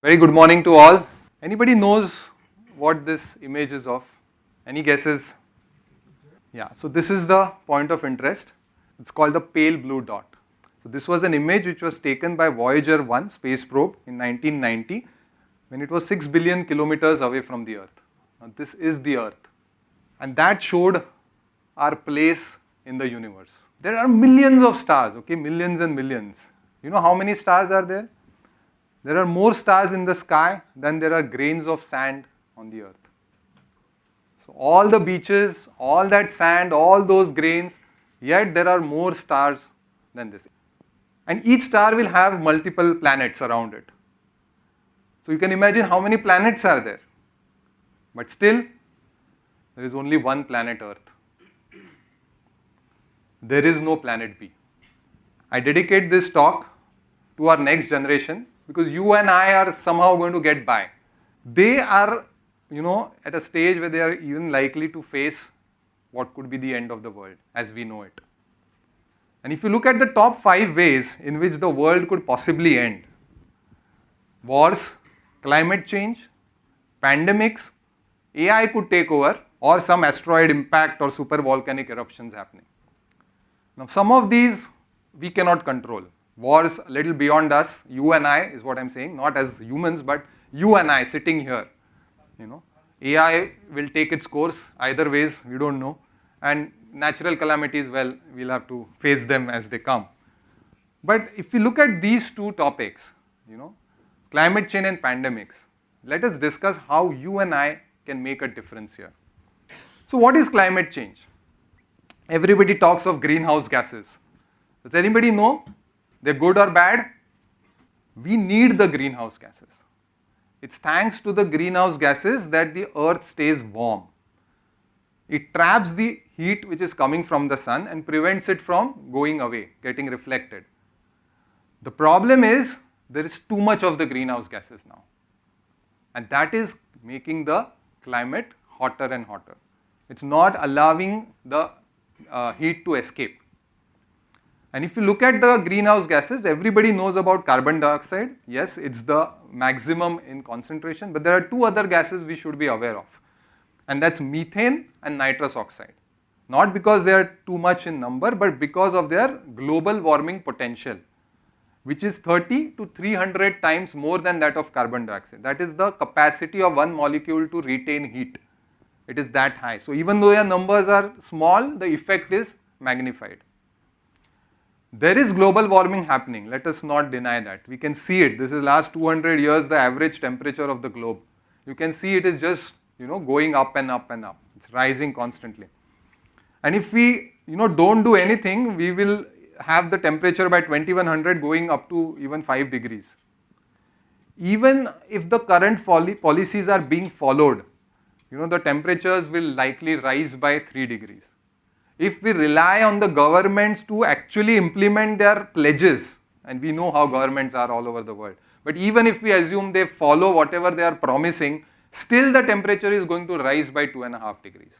Very good morning to all. Anybody knows what this image is of? Any guesses? Yeah, so this is the point of interest. It's called the pale blue dot. So this was an image which was taken by Voyager 1 space probe in 1990 when it was 6 billion kilometers away from the Earth. Now this is the Earth. And that showed our place in the universe. There are millions of stars, okay, millions and millions. You know how many stars are there? There are more stars in the sky than there are grains of sand on the Earth. So all the beaches, all that sand, all those grains, yet there are more stars than this. And each star will have multiple planets around it. So you can imagine how many planets are there. But still, there is only one planet Earth. There is no planet B. I dedicate this talk to our next generation because you and I are somehow going to get by. They are, at a stage where they are even likely to face what could be the end of the world as we know it. And if you look at the top 5 ways in which the world could possibly end: wars, climate change, pandemics, AI could take over, or some asteroid impact or super volcanic eruptions happening. Now some of these we cannot control. Wars a little beyond us, you and I is what I'm saying, not as humans, but you and I sitting here. AI will take its course, either ways, we don't know. And natural calamities, well, we'll have to face them as they come. But if we look at these two topics, climate change and pandemics, let us discuss how you and I can make a difference here. So what is climate change? Everybody talks of greenhouse gases. Does anybody know they're good or bad? We need the greenhouse gases. It's thanks to the greenhouse gases that the earth stays warm. It traps the heat which is coming from the sun and prevents it from going away, getting reflected. The problem is there is too much of the greenhouse gases now. And that is making the climate hotter and hotter. It's not allowing the heat to escape. And if you look at the greenhouse gases, everybody knows about carbon dioxide. Yes, it's the maximum in concentration, but there are two other gases we should be aware of. And that's methane and nitrous oxide. Not because they are too much in number, but because of their global warming potential, which is 30 to 300 times more than that of carbon dioxide. That is the capacity of one molecule to retain heat. It is that high. So even though your numbers are small, the effect is magnified. There is global warming happening, let us not deny that. We can see it. This is last 200 years, the average temperature of the globe. You can see it is just, going up and up and up. It's rising constantly. And if we, don't do anything, we will have the temperature by 2100 going up to even 5 degrees. Even if the current policies are being followed, the temperatures will likely rise by 3 degrees. If we rely on the governments to actually implement their pledges, and we know how governments are all over the world, but even if we assume they follow whatever they are promising, still the temperature is going to rise by 2.5 degrees.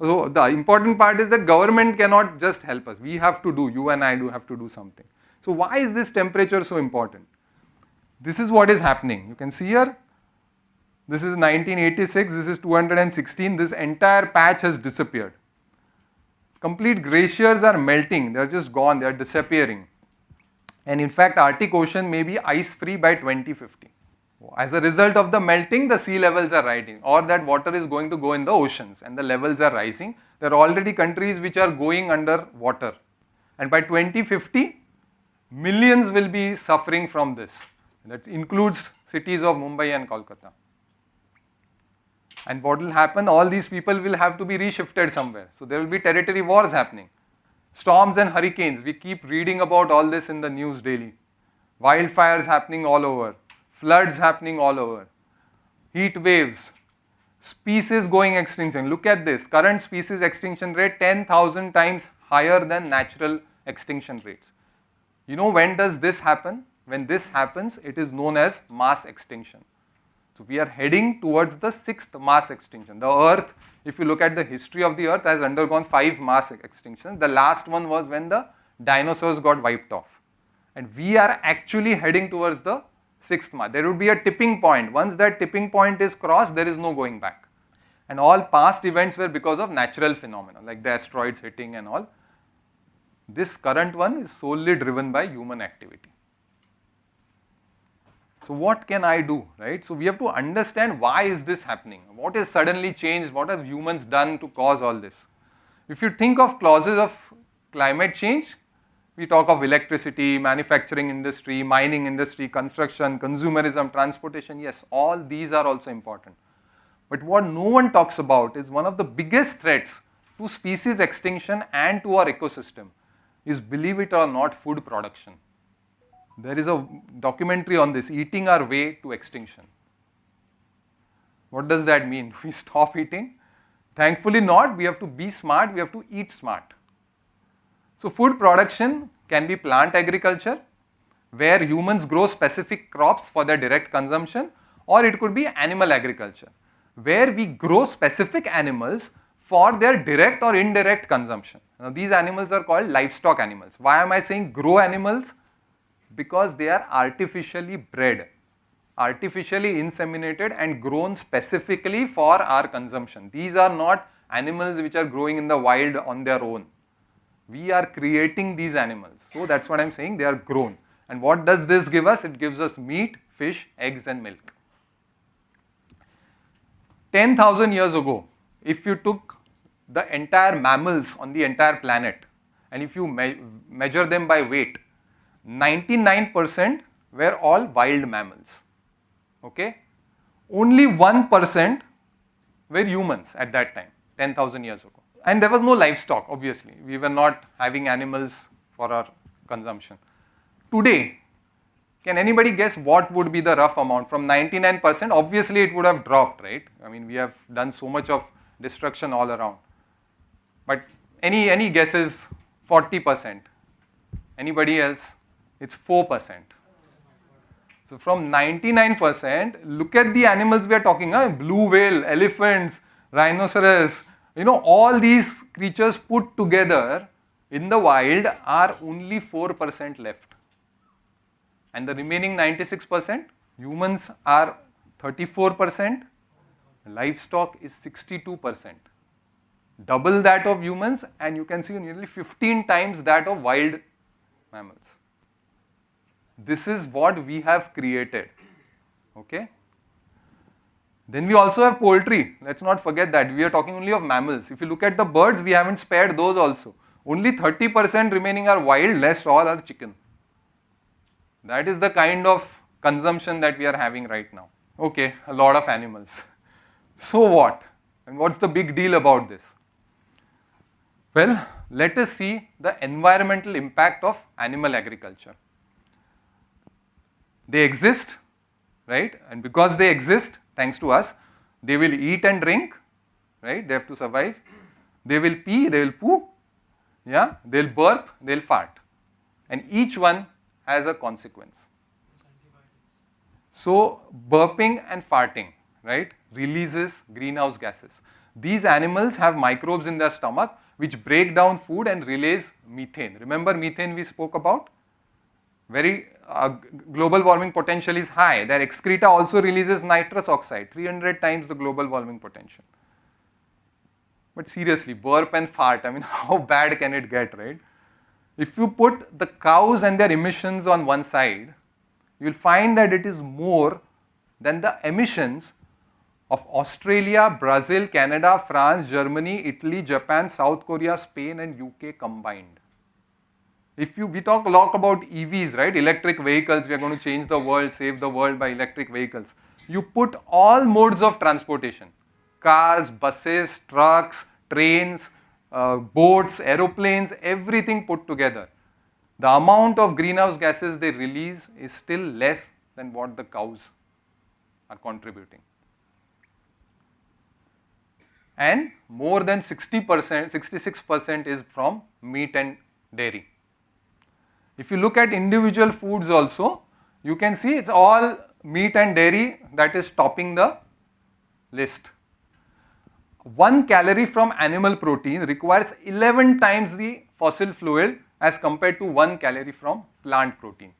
So the important part is that government cannot just help us. We have to do, you and I do have to do something. So why is this temperature so important? This is what is happening. You can see here, this is 1986, this is 216, this entire patch has disappeared. Complete glaciers are melting, they are just gone, they are disappearing. And in fact, Arctic Ocean may be ice-free by 2050. As a result of the melting, the sea levels are rising, or that water is going to go in the oceans and the levels are rising. There are already countries which are going under water. And by 2050, millions will be suffering from this. That includes cities of Mumbai and Kolkata. And what will happen? All these people will have to be reshifted somewhere. So there will be territory wars happening. Storms and hurricanes, we keep reading about all this in the news daily. Wildfires happening all over. Floods happening all over. Heat waves. Species going extinction. Look at this. Current species extinction rate 10,000 times higher than natural extinction rates. When does this happen? When this happens, it is known as mass extinction. So we are heading towards the 6th mass extinction. The earth, if you look at the history of the earth, has undergone 5 mass extinctions. The last one was when the dinosaurs got wiped off. And we are actually heading towards the 6th March. There would be a tipping point. Once that tipping point is crossed, there is no going back. And all past events were because of natural phenomena, like the asteroids hitting and all. This current one is solely driven by human activity. So what can I do, right? So we have to understand why is this happening? What is suddenly changed? What have humans done to cause all this? If you think of causes of climate change, we talk of electricity, manufacturing industry, mining industry, construction, consumerism, transportation. Yes, all these are also important. But what no one talks about is one of the biggest threats to species extinction and to our ecosystem is, believe it or not, food production. There is a documentary on this, eating our way to extinction. What does that mean? We stop eating? Thankfully not. We have to be smart. We have to eat smart. So food production can be plant agriculture, where humans grow specific crops for their direct consumption, or it could be animal agriculture, where we grow specific animals for their direct or indirect consumption. Now these animals are called livestock animals. Why am I saying grow animals? Because they are artificially bred, artificially inseminated and grown specifically for our consumption. These are not animals which are growing in the wild on their own. We are creating these animals. So that's what I'm saying, they are grown. And what does this give us? It gives us meat, fish, eggs and milk. 10,000 years ago, if you took the entire mammals on the entire planet and if you measure them by weight, 99% were all wild mammals. Okay? Only 1% were humans at that time, 10,000 years ago. And there was no livestock, obviously. We were not having animals for our consumption. Today, can anybody guess what would be the rough amount? From 99%, obviously it would have dropped, right? I mean, we have done so much of destruction all around. But any guesses? 40%. Anybody else? It's 4%. So from 99%, look at the animals we are talking, blue whale, elephants, rhinoceros, all these creatures put together in the wild are only 4% left. And the remaining 96%, humans are 34%, livestock is 62%. Double that of humans and you can see nearly 15 times that of wild mammals. This is what we have created, okay? Then we also have poultry. Let's not forget that. We are talking only of mammals. If you look at the birds, we haven't spared those also. Only 30% remaining are wild, rest all are chicken. That is the kind of consumption that we are having right now. Okay, a lot of animals. So what? And what's the big deal about this? Well, let us see the environmental impact of animal agriculture. They exist, right? And because they exist, thanks to us, they will eat and drink, right? They have to survive. They will pee, they will poo, yeah? They'll burp, they'll fart. And each one has a consequence. So, burping and farting, right, releases greenhouse gases. These animals have microbes in their stomach which break down food and release methane. Remember methane we spoke about? Global warming potential is high. Their excreta also releases nitrous oxide, 300 times the global warming potential. But seriously, burp and fart, I mean, how bad can it get, right? If you put the cows and their emissions on one side, you will find that it is more than the emissions of Australia, Brazil, Canada, France, Germany, Italy, Japan, South Korea, Spain and UK combined. We talk a lot about EVs, right? Electric vehicles, we are going to change the world, save the world by electric vehicles. You put all modes of transportation, cars, buses, trucks, trains, boats, aeroplanes, everything put together. The amount of greenhouse gases they release is still less than what the cows are contributing. And more than 60%, 66% is from meat and dairy. If you look at individual foods also, you can see it's all meat and dairy that is topping the list. 1 calorie from animal protein requires 11 times the fossil fuel as compared to 1 calorie from plant protein.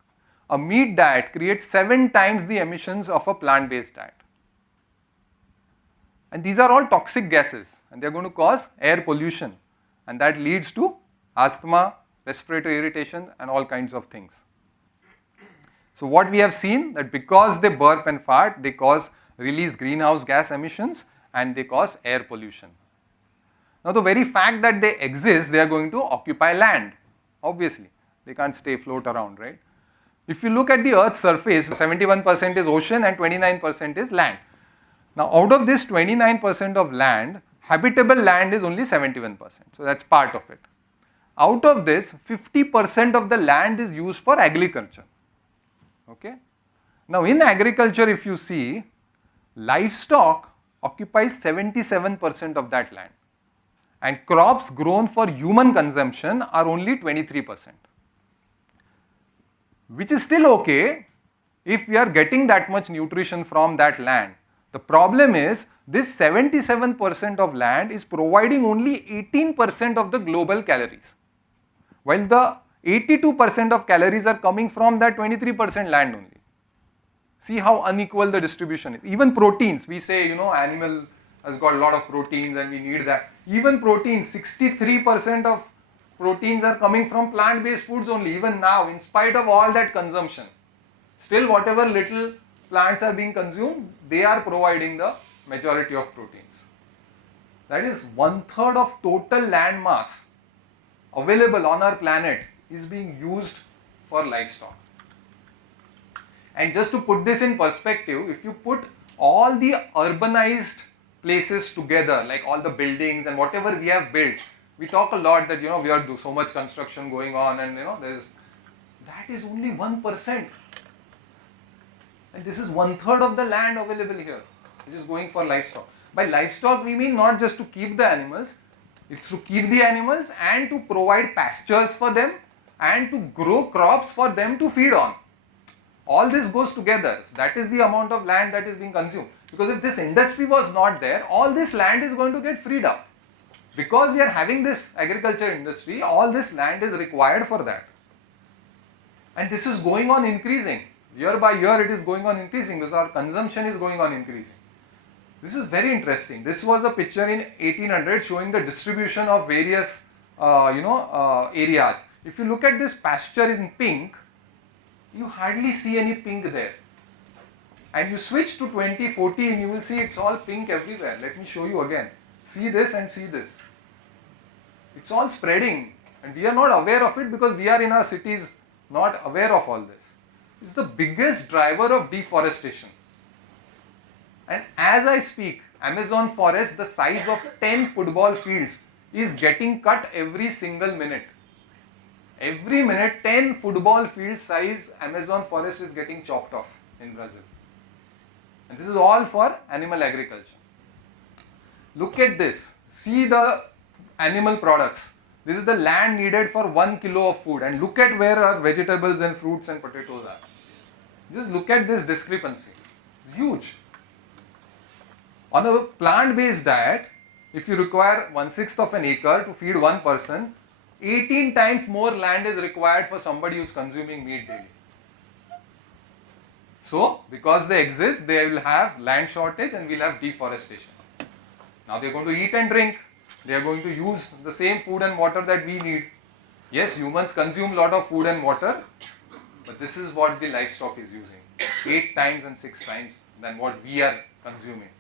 a meat diet creates 7 times the emissions of a plant-based diet. And these are all toxic gases, and they are going to cause air pollution, and that leads to asthma, respiratory irritation, and all kinds of things. So what we have seen, that because they burp and fart, they release greenhouse gas emissions and they cause air pollution. Now the very fact that they exist, they are going to occupy land, obviously. They can't stay float around, right? If you look at the Earth's surface, 71% is ocean and 29% is land. Now out of this 29% of land, habitable land is only 71%. So that's part of it. Out of this, 50% of the land is used for agriculture. Okay? Now in agriculture, if you see, livestock occupies 77% of that land. And crops grown for human consumption are only 23%. Which is still okay if we are getting that much nutrition from that land. The problem is this 77% of land is providing only 18% of the global calories. While the 82% of calories are coming from that 23% land only. See how unequal the distribution is. Even proteins, we say, animal has got a lot of proteins and we need that. Even proteins, 63% of proteins are coming from plant-based foods only, even now, in spite of all that consumption. Still, whatever little plants are being consumed, they are providing the majority of proteins. That is 1/3 of total land mass available on our planet is being used for livestock. And just to put this in perspective, if you put all the urbanized places together, like all the buildings and whatever we have built, we talk a lot that, we are so much construction going on and, that is only 1%. And this is 1/3 of the land available here, which is going for livestock. By livestock, we mean not just to keep the animals, it's to keep the animals and to provide pastures for them and to grow crops for them to feed on. All this goes together. That is the amount of land that is being consumed. Because if this industry was not there, all this land is going to get freed up. Because we are having this agriculture industry, all this land is required for that. And this is going on increasing. Year by year it is going on increasing because our consumption is going on increasing. This is very interesting. This was a picture in 1800 showing the distribution of various areas. If you look at this pasture in pink, you hardly see any pink there. And you switch to 2014, you will see it's all pink everywhere. Let me show you again. See this and see this. It's all spreading and we are not aware of it because we are in our cities not aware of all this. It's the biggest driver of deforestation. And as I speak, Amazon forest, the size of 10 football fields, is getting cut every single minute. Every minute, 10 football field size Amazon forest is getting chopped off in Brazil. And this is all for animal agriculture. Look at this. See the animal products. This is the land needed for 1 kilo of food. And look at where our vegetables and fruits and potatoes are. Just look at this discrepancy. It's huge. On a plant-based diet, if you require 1/6 of an acre to feed one person, 18 times more land is required for somebody who is consuming meat daily. So, because they exist, they will have land shortage and we'll have deforestation. Now they are going to eat and drink. They are going to use the same food and water that we need. Yes, humans consume a lot of food and water, but this is what the livestock is using. 8 times and 6 times than what we are consuming.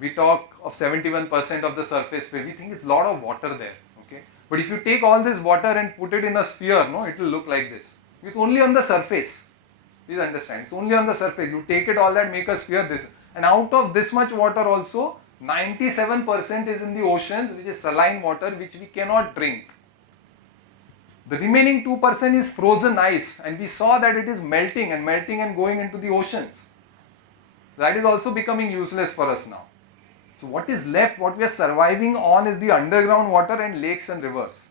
We talk of 71% of the surface where we think it's a lot of water there. Okay? But if you take all this water and put it in a sphere, it will look like this. It's only on the surface. Please understand, it's only on the surface. You take it all that, make a sphere this. And out of this much water also, 97% is in the oceans, which is saline water, which we cannot drink. The remaining 2% is frozen ice, and we saw that it is melting and going into the oceans. That is also becoming useless for us now. So what is left, what we are surviving on is the underground water and lakes and rivers.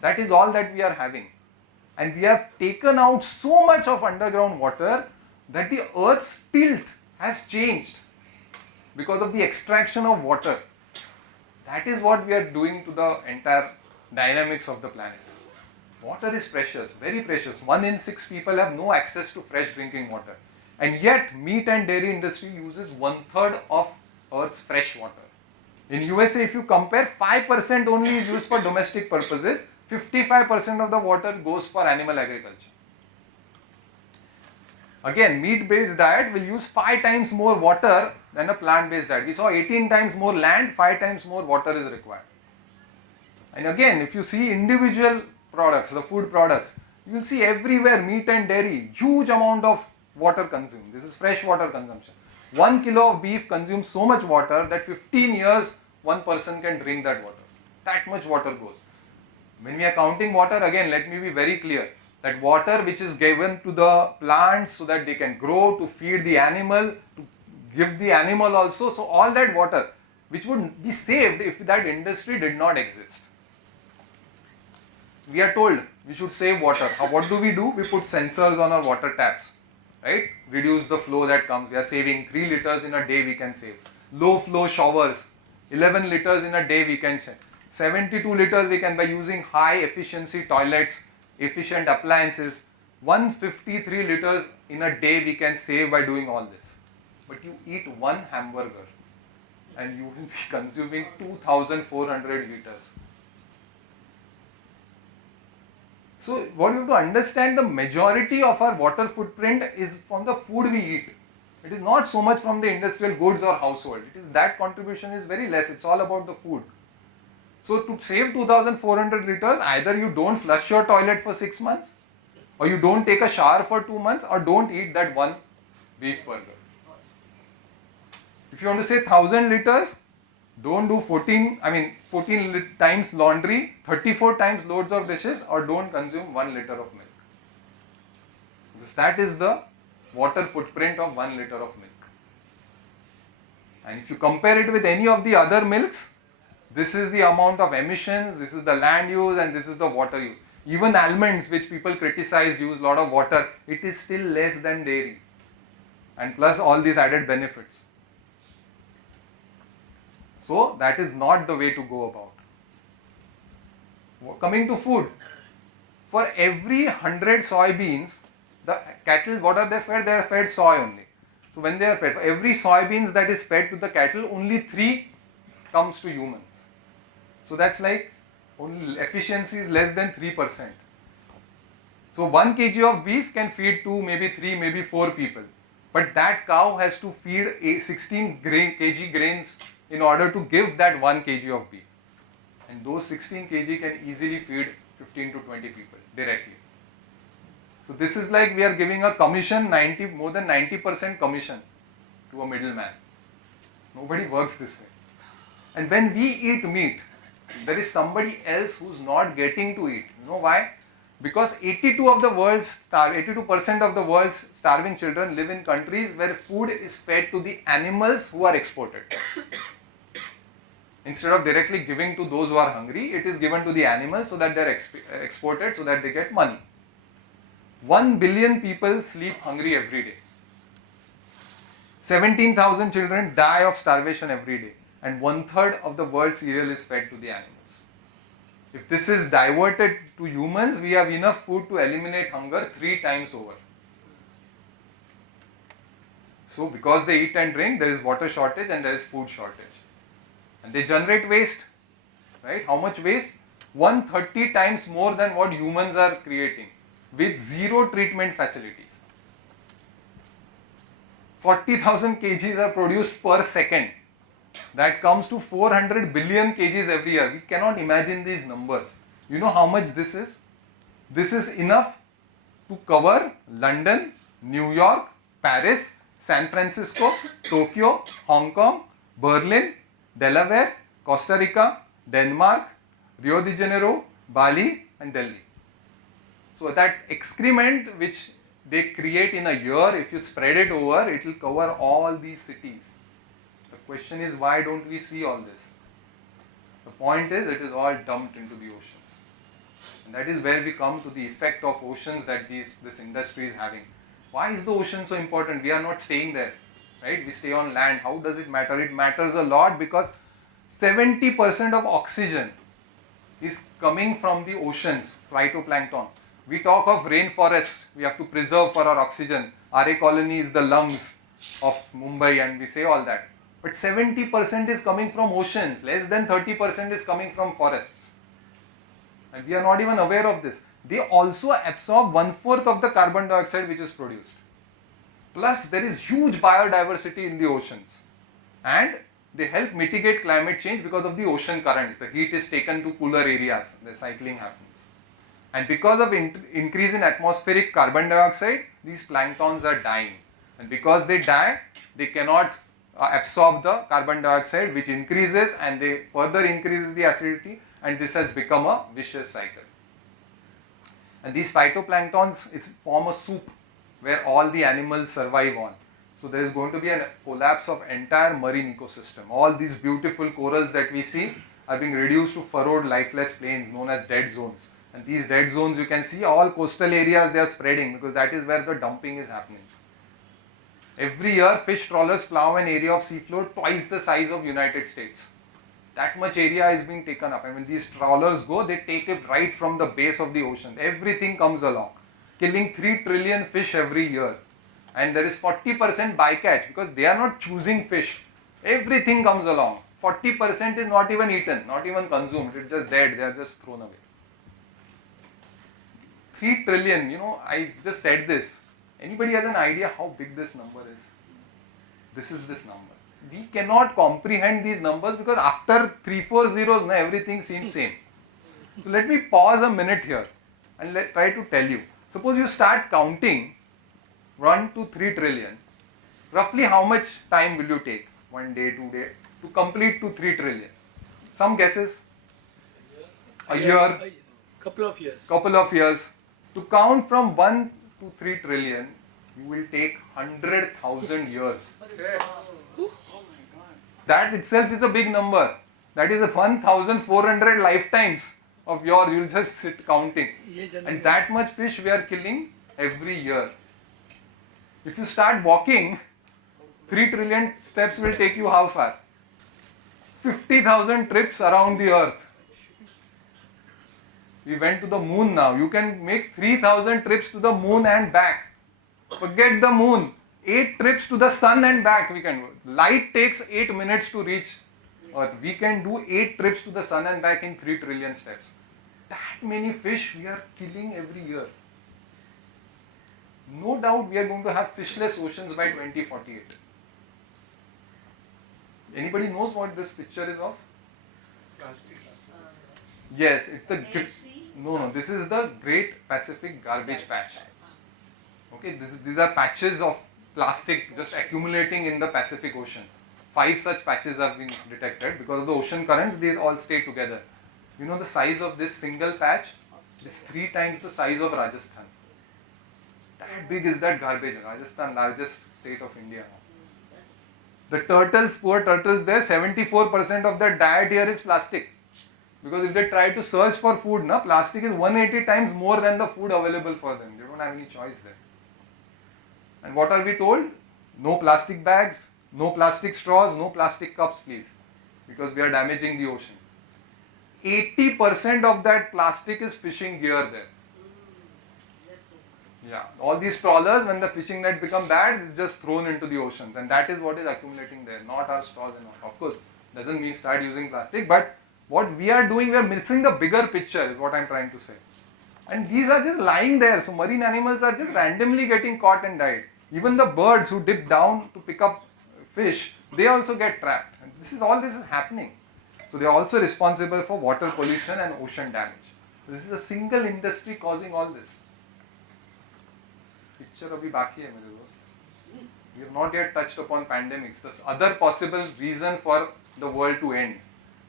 That is all that we are having. And we have taken out so much of underground water that the earth's tilt has changed because of the extraction of water. That is what we are doing to the entire dynamics of the planet. Water is precious, very precious. 1 in 6 people have no access to fresh drinking water. And yet, meat and dairy industry uses 1/3 of Earth's fresh water. In USA, if you compare, 5% only is used for domestic purposes, 55% of the water goes for animal agriculture. Again, meat-based diet will use 5 times more water than a plant-based diet. We saw 18 times more land, 5 times more water is required. And again, if you see individual products, the food products, you will see everywhere meat and dairy, huge amount of water consumed. This is fresh water consumption. 1 kilo of beef consumes so much water that 15 years one person can drink that water. That much water goes. When we are counting water, again, let me be very clear that water which is given to the plants so that they can grow, to feed the animal, to give the animal also. So all that water which would be saved if that industry did not exist. We are told we should save water. What do? We put sensors on our water taps, right? Reduce the flow that comes. We are saving 3 liters in a day we can save. Low flow showers, 11 liters in a day we can save. 72 liters we can by using high efficiency toilets, efficient appliances. 153 liters in a day we can save by doing all this. But you eat one hamburger and you will be consuming 2,400 liters. So what you have to understand, the majority of our water footprint is from the food we eat. It is not so much from the industrial goods or household. It is that contribution is very less. It's all about the food. So to save 2,400 liters, either you don't flush your toilet for 6 months, or you don't take a shower for 2 months, or don't eat that one beef burger. If you want to say 1,000 liters, don't do 14 times laundry, 34 times loads of dishes, or don't consume 1 liter of milk. Because that is the water footprint of 1 liter of milk. And if you compare it with any of the other milks, this is the amount of emissions, this is the land use, and this is the water use. Even almonds, which people criticize use a lot of water, it is still less than dairy. And plus all these added benefits. So that is not the way to go about. Coming to food, for every 100 soybeans, the cattle, what are they fed? They are fed soy only. So when they are fed, for every soybeans that is fed to the cattle, only 3 comes to humans. So that's like only efficiency is less than 3%. So 1 kg of beef can feed 2, maybe 3, maybe 4 people. But that cow has to feed 16 kg grains in order to give that 1 kg of beef. And those 16 kg can easily feed 15 to 20 people directly. So this is like we are giving a commission, more than 90% commission to a middleman. Nobody works this way. And when we eat meat, there is somebody else who's not getting to eat. You know why? Because 82% of the world's starving children live in countries where food is fed to the animals who are exported. Instead of directly giving to those who are hungry, it is given to the animals so that they are exported so that they get money. 1 billion people sleep hungry every day. 17,000 children die of starvation every day. And 1/3 of the world's cereal is fed to the animals. If this is diverted to humans, we have enough food to eliminate hunger 3 times over. So because they eat and drink, there is water shortage and there is food shortage. And they generate waste, right? How much waste? 130 times more than what humans are creating with 0 treatment facilities. 40,000 kgs are produced per second. That comes to 400 billion kgs every year. We cannot imagine these numbers. You know how much this is? This is enough to cover London, New York, Paris, San Francisco, Tokyo, Hong Kong, Berlin, Delaware, Costa Rica, Denmark, Rio de Janeiro, Bali and Delhi. So that excrement which they create in a year, if you spread it over, it will cover all these cities. The question is, why don't we see all this? The point is, it is all dumped into the oceans. And that is where we come to the effect of oceans that this industry is having. Why is the ocean so important? We are not staying there, right? We stay on land. How does it matter? It matters a lot because 70% of oxygen is coming from the oceans, phytoplankton. We talk of rainforest, we have to preserve for our oxygen. RA colony is the lungs of Mumbai and we say all that. But 70% is coming from oceans, less than 30% is coming from forests. And we are not even aware of this. They also absorb 1/4 of the carbon dioxide which is produced. Plus, there is huge biodiversity in the oceans. And they help mitigate climate change because of the ocean currents. The heat is taken to cooler areas, the cycling happens. And because of increase in atmospheric carbon dioxide, these planktons are dying. And because they die, they cannot absorb the carbon dioxide, which increases and they further increases the acidity, and this has become a vicious cycle. And these phytoplanktons form a soup where all the animals survive on. So there is going to be a collapse of entire marine ecosystem. All these beautiful corals that we see are being reduced to furrowed lifeless plains known as dead zones. And these dead zones, you can see all coastal areas they are spreading because that is where the dumping is happening. Every year fish trawlers plow an area of seafloor twice the size of United States. That much area is being taken up, and when these trawlers go, they take it right from the base of the ocean. Everything comes along, killing 3 trillion fish every year. And there is 40% bycatch because they are not choosing fish. Everything comes along. 40% is not even eaten, not even consumed. It's just dead. They are just thrown away. 3 trillion, I just said this. Anybody has an idea how big this number is? This is this number. We cannot comprehend these numbers because after 3-4 zeros, everything seems same. So let me pause a minute here and try to tell you. Suppose you start counting 1 to 3 trillion. Roughly how much time will you take? 1 day, 2 days to complete to 3 trillion? Some guesses? A year? Couple of years. Couple of years. To count from 1 to 3 trillion, you will take 100,000 years. That itself is a big number. That is 1,400 lifetimes of yours. You will just sit counting. And that much fish we are killing every year. If you start walking, 3 trillion steps will take you how far? 50,000 trips around the earth. We went to the moon now. You can make 3,000 trips to the moon and back. Forget the moon. 8 trips to the sun and back we can do. Light takes 8 minutes to reach Earth. We can do 8 trips to the sun and back in 3 trillion steps. That many fish we are killing every year. No doubt we are going to have fishless oceans by 2048. Anybody knows what this picture is of? Yes, it's the this is the Great Pacific Garbage Patch. Okay, these are patches of plastic just accumulating in the Pacific Ocean. 5 such patches have been detected because of the ocean currents. They all stay together. You know the size of this single patch is 3 times the size of Rajasthan. That big is that garbage. Rajasthan, largest state of India. The turtles, poor turtles there, 74% of their diet here is plastic. Because if they try to search for food, plastic is 180 times more than the food available for them. They don't have any choice there. And what are we told? No plastic bags, no plastic straws, no plastic cups, please. Because we are damaging the oceans. 80% of that plastic is fishing gear there. Yeah, all these trawlers, when the fishing net become bad, it's just thrown into the oceans, and that is what is accumulating there, not our straws and all. Of course, doesn't mean start using plastic, but what we are doing, we are missing the bigger picture, is what I am trying to say. And these are just lying there, so marine animals are just randomly getting caught and died. Even the birds who dip down to pick up fish, they also get trapped. And this is happening. So they are also responsible for water pollution and ocean damage. This is a single industry causing all this. Picture abhi baki hai mere dost. We have not yet touched upon pandemics. The other possible reason for the world to end.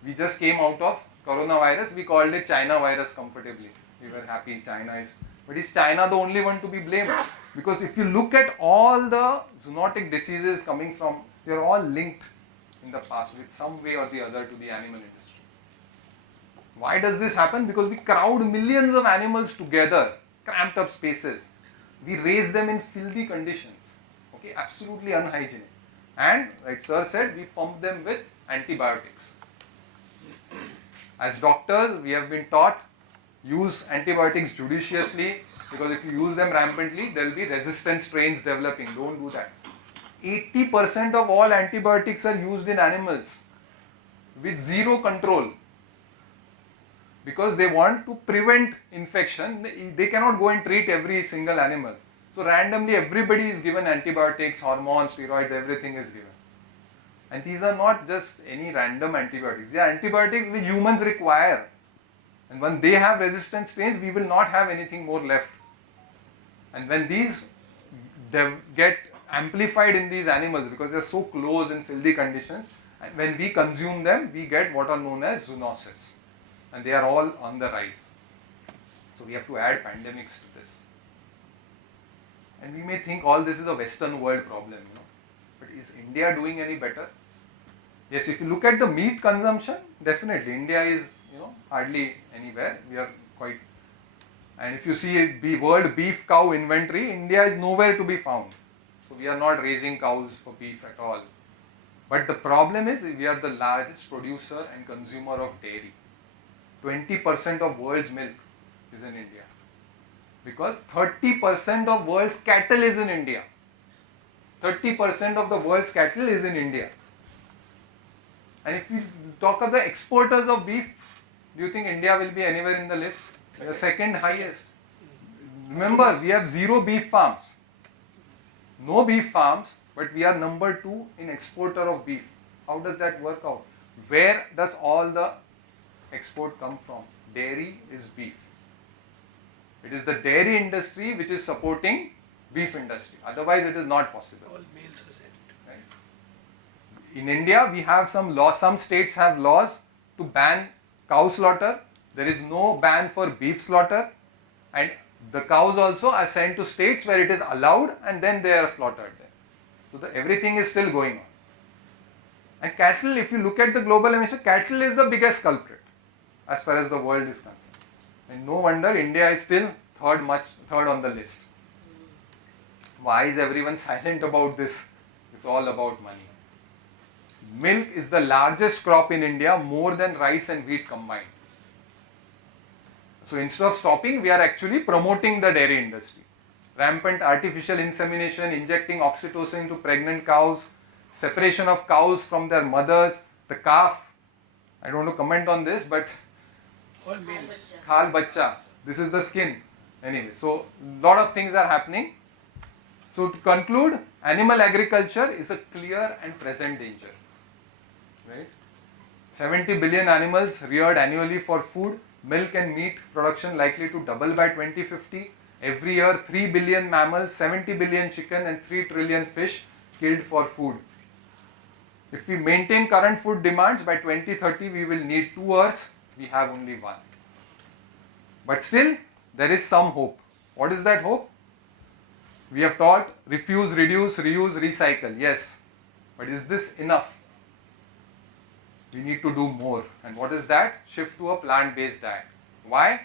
We just came out of coronavirus. We called it China virus comfortably. We were happy China is. But is China the only one to be blamed? Because if you look at all the zoonotic diseases coming from, they are all linked in the past with some way or the other to the animal industry. Why does this happen? Because we crowd millions of animals together, cramped up spaces. We raise them in filthy conditions, okay, absolutely unhygienic. And, like Sir said, we pump them with antibiotics. As doctors, we have been taught use antibiotics judiciously, because if you use them rampantly, there will be resistant strains developing. Don't do that. 80% of all antibiotics are used in animals with zero control, because they want to prevent infection. They cannot go and treat every single animal. So randomly everybody is given antibiotics, hormones, steroids, everything is given. And these are not just any random antibiotics. They are antibiotics which humans require. And when they have resistant strains, we will not have anything more left. And when these get amplified in these animals, because they are so close in filthy conditions, and when we consume them, we get what are known as zoonosis. And they are all on the rise. So we have to add pandemics to this. And we may think all this is a Western world problem, But is India doing any better? Yes, if you look at the meat consumption, definitely India is, hardly anywhere. We are quite, and if you see the world beef cow inventory, India is nowhere to be found. So we are not raising cows for beef at all. But the problem is we are the largest producer and consumer of dairy. 20% of world's milk is in India. Because 30% of world's cattle is in India. 30% of the world's cattle is in India. And if we talk of the exporters of beef, do you think India will be anywhere in the list? The second highest. Remember, we have 0 beef farms. No beef farms, but we are number 2 in exporter of beef. How does that work out? Where does all the export come from? Dairy is beef. It is the dairy industry which is supporting beef industry. Otherwise, it is not possible. All males are sent. Right. In India, we have some laws. Some states have laws to ban cow slaughter. There is no ban for beef slaughter. And the cows also are sent to states where it is allowed, and then they are slaughtered there. So everything is still going on. And cattle, if you look at the global emission, cattle is the biggest culprit as far as the world is concerned. And no wonder India is still third on the list. Why is everyone silent about this? It's all about money. Milk is the largest crop in India, more than rice and wheat combined. So instead of stopping, we are actually promoting the dairy industry. Rampant artificial insemination, injecting oxytocin to pregnant cows, separation of cows from their mothers, the calf. I don't want to comment on this, but All males. khal bachcha, this is the skin. Anyway, so lot of things are happening. So to conclude, animal agriculture is a clear and present danger. Right? 70 billion animals reared annually for food. Milk and meat production likely to double by 2050. Every year 3 billion mammals, 70 billion chicken and 3 trillion fish killed for food. If we maintain current food demands, by 2030 we will need 2 Earths, we have only 1. But still, there is some hope. What is that hope? We have taught refuse, reduce, reuse, recycle. Yes, but is this enough? We need to do more. And what is that? Shift to a plant-based diet. Why?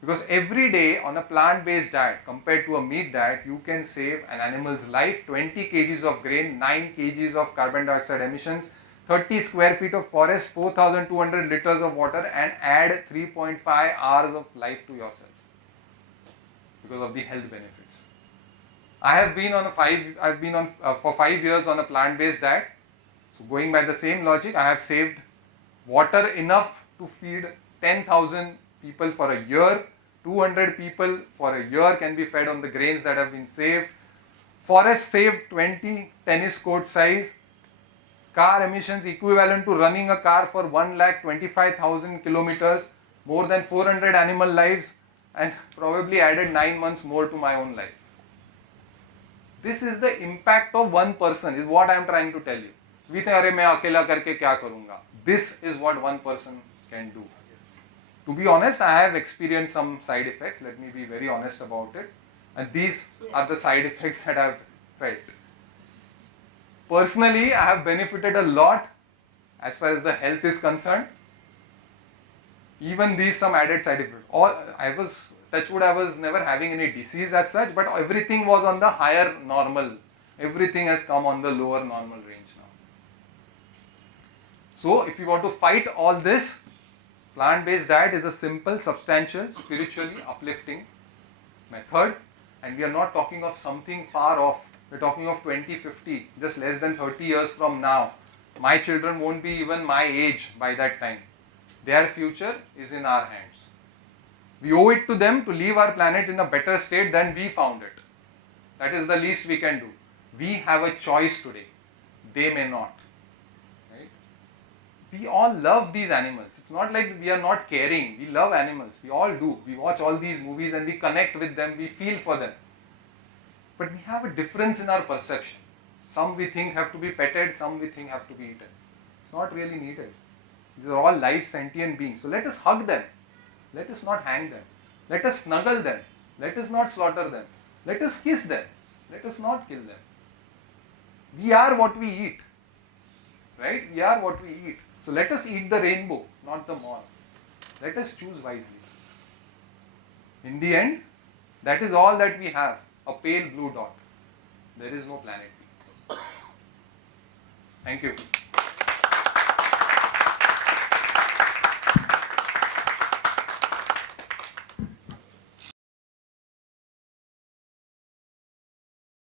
Because every day on a plant-based diet compared to a meat diet, you can save an animal's life, 20 kgs of grain, 9 kgs of carbon dioxide emissions, 30 square feet of forest, 4,200 liters of water, and add 3.5 hours of life to yourself because of the health benefits. I have been on for 5 years on a plant-based diet. So going by the same logic, I have saved water enough to feed 10,000 people for a year. 200 people for a year can be fed on the grains that have been saved. Forest saved 20 tennis court size. Car emissions equivalent to running a car for 1,25,000 kilometers. More than 400 animal lives, and probably added 9 months more to my own life. This is the impact of one person, is what I am trying to tell you. We think, "Arey, main akela karke kya karunga?" This is what one person can do. To be honest, I have experienced some side effects. Let me be very honest about it. And these are the side effects that I have felt. Personally, I have benefited a lot as far as the health is concerned. Even these some added side effects. Touchwood, I was never having any disease as such, but everything was on the higher normal. Everything has come on the lower normal range now. So, if you want to fight all this, Plant-based diet is a simple, substantial, spiritually uplifting method, and we are not talking of something far off. We're talking of 2050, just less than 30 years from now. My children won't be even my age by that time. Their future is in our hands. We owe it to them to leave our planet in a better state than we found it. That is the least we can do. We have a choice today. They may not. Right? We all love these animals. It's not like we are not caring. We love animals. We all do. We watch all these movies and we connect with them. We feel for them. But we have a difference in our perception. Some we think have to be petted, some we think have to be eaten. It's not really needed. These are all live sentient beings. So let us hug them. Let us not hang them. Let us snuggle them. Let us not slaughter them. Let us kiss them. Let us not kill them. We are what we eat. Right? We are what we eat. So let us eat the rainbow, not the moth. Let us choose wisely. In the end, that is all that we have. A pale blue dot. There is no planet B. Thank you.